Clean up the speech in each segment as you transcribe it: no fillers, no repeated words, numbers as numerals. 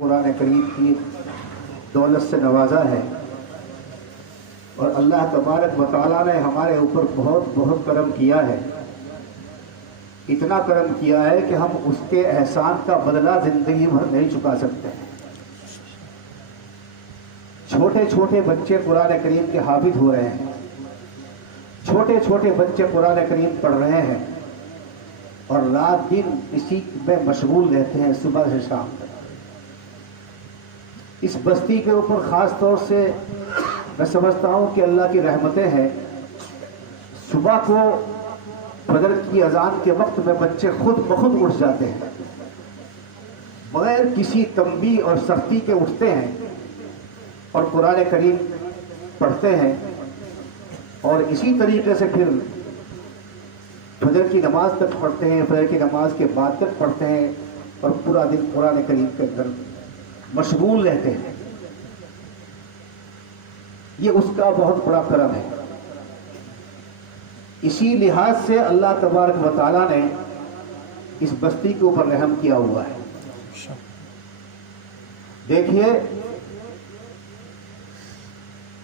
قرآن کریم کی دولت سے نوازا ہے، اور اللہ تبارک و تعالیٰ نے ہمارے اوپر بہت بہت کرم کیا ہے. اتنا کرم کیا ہے کہ ہم اس کے احسان کا بدلہ زندگی بھر نہیں چکا سکتے. چھوٹے چھوٹے بچے قرآن کریم کے حافظ ہو رہے ہیں، چھوٹے چھوٹے بچے قرآن کریم پڑھ رہے ہیں، اور رات دن اسی میں مشغول رہتے ہیں صبح سے شام تک. اس بستی کے اوپر خاص طور سے میں سمجھتا ہوں کہ اللہ کی رحمتیں ہیں. صبح کو فجر کی اذان کے وقت میں بچے خود بخود اٹھ جاتے ہیں، بغیر کسی تنبیہ اور سختی کے اٹھتے ہیں اور قرآن کریم پڑھتے ہیں، اور اسی طریقے سے پھر فجر کی نماز تک پڑھتے ہیں، فجر کی نماز کے بعد تک پڑھتے ہیں، اور پورا دن قرآن کریم کے اندر مشغول رہتے ہیں. یہ اس کا بہت بڑا کرم ہے. اسی لحاظ سے اللہ تبارک و تعالیٰ نے اس بستی کے اوپر رحم کیا ہوا ہے. دیکھیے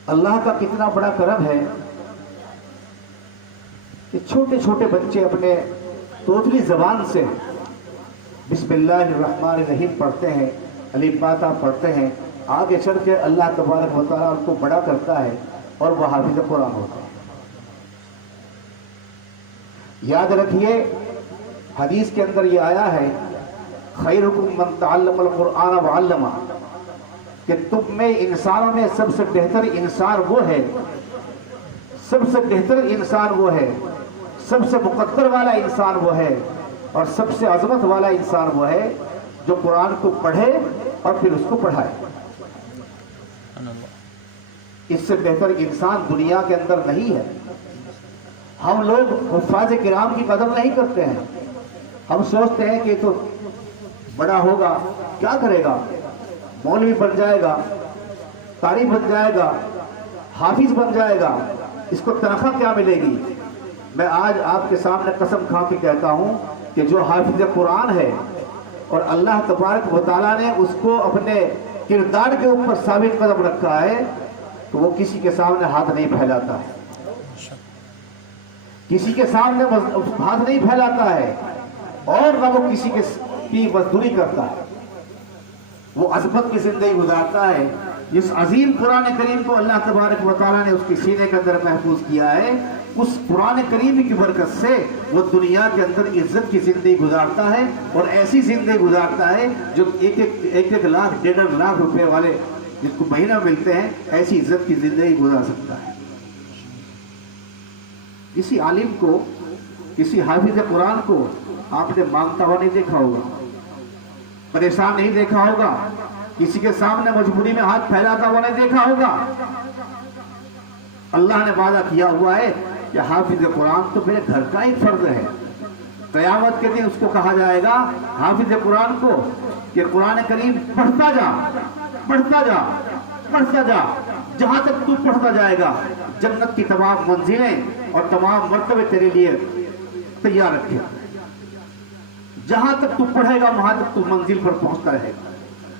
اللہ کا کتنا بڑا کرم ہے کہ چھوٹے چھوٹے بچے اپنے توتلی زبان سے بسم اللہ الرحمن الرحیم پڑھتے ہیں، الف با تا پڑھتے ہیں. آگے چل کے اللہ تبارک و تعالیٰ ان کو بڑا کرتا ہے اور وہ حافظ قرآن ہوتے ہیں. یاد رکھیے حدیث کے اندر یہ آیا ہے خیرکم من تعلم القرآن وعلمہ، کہ تم میں انسانوں میں سب سے بہتر انسان وہ ہے، سب سے بہتر انسان وہ ہے، سب سے مقدر والا انسان وہ ہے، اور سب سے عظمت والا انسان وہ ہے جو قرآن کو پڑھے اور پھر اس کو پڑھائے. اس سے بہتر انسان دنیا کے اندر نہیں ہے. ہم لوگ حفاظ کرام کی قدر نہیں کرتے ہیں. ہم سوچتے ہیں کہ تو بڑا ہوگا کیا کرے گا، مولوی بن جائے گا، قاری بن جائے گا، حافظ بن جائے گا، اس کو تنخواہ کیا ملے گی. میں آج آپ کے سامنے قسم کھا کے کہتا ہوں کہ جو حافظ قرآن ہے اور اللہ تبارک و تعالیٰ نے اس کو اپنے کردار کے اوپر ثابت قدم رکھا ہے، تو وہ کسی کے سامنے ہاتھ نہیں پھیلاتا ہے، کسی کے سامنے ہاتھ نہیں پھیلاتا ہے، اور نہ وہ کسی کی مزدوری کرتا ہے. وہ عظمت کی زندگی گزارتا ہے. جس عظیم قرآن کریم کو اللہ تبارک و تعالیٰ نے اس کے سینے کے اندر محفوظ کیا ہے، اس قرآن کریم کی برکت سے وہ دنیا کے اندر عزت کی زندگی گزارتا ہے، اور ایسی زندگی گزارتا ہے جو ایک لاکھ 1.5 لاکھ روپے والے جس کو مہینہ ملتے ہیں، ایسی عزت کی زندگی گزار سکتا ہے. کسی عالم کو، کسی حافظ قرآن کو آپ نے مانگتا ہوا نہیں دیکھا ہوگا، پریشان نہیں دیکھا ہوگا، کسی کے سامنے مجبوری میں ہاتھ پھیلاتا ہوا نہیں دیکھا ہوگا. اللہ نے وعدہ کیا ہوا ہے کہ حافظ قرآن تو میرے گھر کا ہی فرد ہے. قیامت کے دن اس کو کہا جائے گا حافظ قرآن کو کہ قرآن کریم پڑھتا جا، پڑھتا جا، پڑھتا جا، جہاں تک تو پڑھتا جائے گا جنت کی تمام منزلیں اور تمام مرتبے تیرے لیے تیار رکھے. جہاں تک تو پڑھے گا وہاں تک تو منزل پر پہنچتا رہے گا،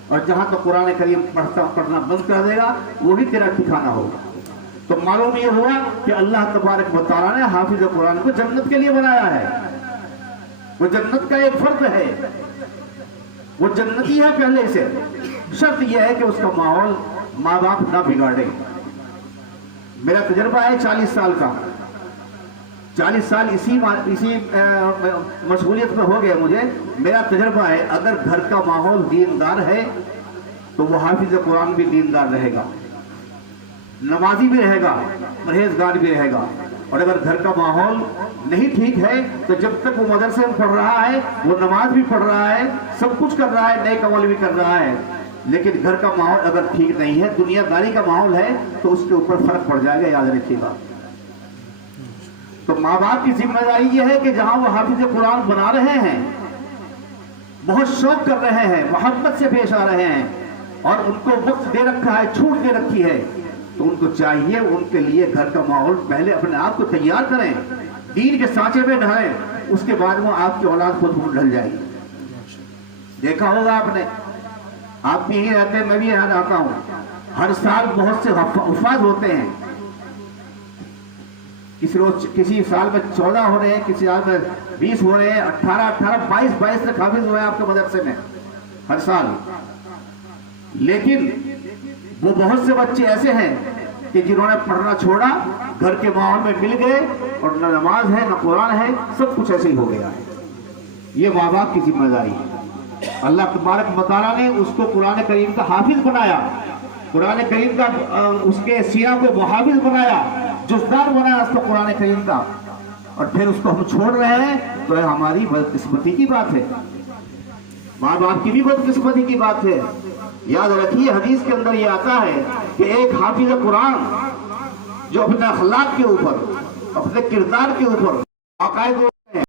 اور جہاں تک قرآن کریم پڑھنا بند کر دے گا وہی تیرا ٹھکانہ ہوگا. تو معلوم یہ ہوا کہ اللہ تبارک و تعالیٰ نے حافظ قرآن کو جنت کے لیے بنایا ہے. وہ جنت کا ایک فرد ہے، وہ جنتی ہے پہلے سے. شرط یہ ہے کہ اس کا ماحول ماں باپ نہ بگاڑے. میرا تجربہ ہے 40 سال کا، 40 سال اسی مشغولیت میں ہو گئے مجھے. میرا تجربہ ہے اگر گھر کا ماحول دیندار ہے تو وہ حافظ قرآن بھی دیندار رہے گا، نمازی بھی رہے گا، پرہیزگار بھی رہے گا. اور اگر گھر کا ماحول نہیں ٹھیک ہے تو جب تک وہ مدرسے میں پڑھ رہا ہے، وہ نماز بھی پڑھ رہا ہے، سب کچھ کر رہا ہے، نیک عمل بھی کر رہا ہے، لیکن گھر کا ماحول اگر ٹھیک نہیں ہے، دنیا داری کا ماحول ہے، تو اس کے اوپر فرق پڑ جائے گا. یاد رکھیے گا. تو ماں باپ کی ذمہ داری یہ ہے کہ جہاں وہ حافظ قرآن بنا رہے ہیں، بہت شوق کر رہے ہیں، محبت سے پیش آ رہے ہیں، اور ان کو وقت دے رکھا ہے، چھوٹ دے رکھی ہے، تو ان کو چاہیے ان کے لیے گھر کا ماحول پہلے اپنے آپ کو تیار کریں، دین کے سانچے میں ڈھلیں، اس کے بعد وہ آپ کی اولاد خود ڈھل جائے گی. دیکھا ہوگا آپ نے آپ بھی یہی رہتے ہیں، میں بھی یہاں رہتا ہوں، ہر سال بہت سے حفاظ ہوتے ہیں، کسی سال میں 14 ہو رہے ہیں، کسی سال میں 20 ہو رہے ہیں، 18 22 تک حافظ ہوئے ہیں آپ کے مدرسے میں ہر سال. لیکن وہ بہت سے بچے ایسے ہیں کہ جنہوں نے پڑھنا چھوڑا، گھر کے ماحول میں مل گئے اور نہ نماز ہے نہ قرآن ہے، سب کچھ ایسے ہی ہو گیا ہے. یہ ماں باپ کی ذمہ داری ہے. اللہ تبارک و تعالیٰ نے اس کو قرآن کریم کا حافظ بنایا، قرآن کریم کا اس کے سینہ کو محافظ بنایا، جزدار بنایا اس کو قرآن کریم کا، اور پھر اس کو ہم چھوڑ رہے ہیں تو یہ ہماری بدقسمتی کی بات ہے، ماں باپ کی بھی بدقسمتی کی بات ہے. یاد رکھیے حدیث کے اندر یہ آتا ہے کہ ایک حافظ قرآن جو اپنے اخلاق کے اوپر، اپنے کردار کے اوپر عقائد